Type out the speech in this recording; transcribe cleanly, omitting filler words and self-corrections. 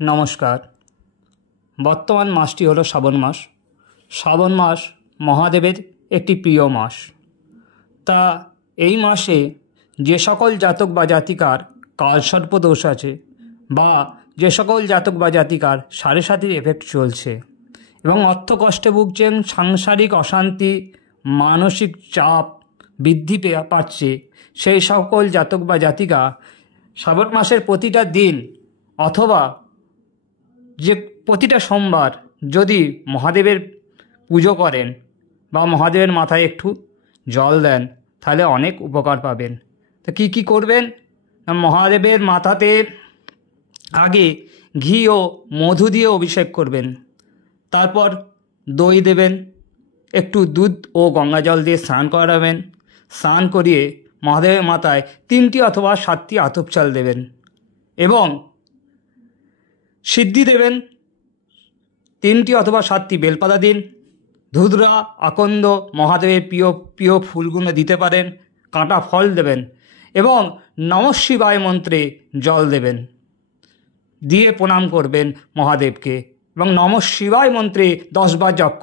নমস্কার। বর্তমান মাসটি হলো শ্রাবণ মাস। শ্রাবণ মাস মহাদেবের একটি প্রিয় মাস। তা এই মাসে যে সকল জাতক বা জাতিকার কালসর্প দোষ আছে বা যে সকল জাতক বা জাতিকার সাড়ে সাতির এফেক্ট চলছে এবং অর্থকষ্টে ভুগছেন, সাংসারিক অশান্তি, মানসিক চাপ বৃদ্ধি পাচ্ছে, সেই সকল জাতক বা জাতিকা শ্রাবণ মাসের প্রতিটা দিন অথবা যে প্রতিটা সোমবার যদি মহাদেবের পুজো করেন বা মহাদেবের মাথায় একটু জল দেন তাহলে অনেক উপকার পাবেন। তো কী করবেন? মহাদেবের মাথাতে আগে ঘি ও মধু দিয়ে অভিষেক করবেন, তারপর দই দেবেন, একটু দুধ ও গঙ্গা জল দিয়ে স্নান করাবেন। স্নান করিয়ে মহাদেবের মাথায় 3টি অথবা 7টি আতপ চাল দেবেন এবং সিদ্ধি দেবেন। 3টি অথবা 7টি বেলপাতা দিন। ধুতরা, আকন্দ, মহাদেবের প্রিয় ফুলগুলো দিতে পারেন। কাঁটা ফল দেবেন এবং নমঃ শিবায় মন্ত্রে জল দেবেন, দিয়ে প্রণাম করবেন মহাদেবকে এবং নমঃ শিবায় মন্ত্রে 10 বার জপ করবেন।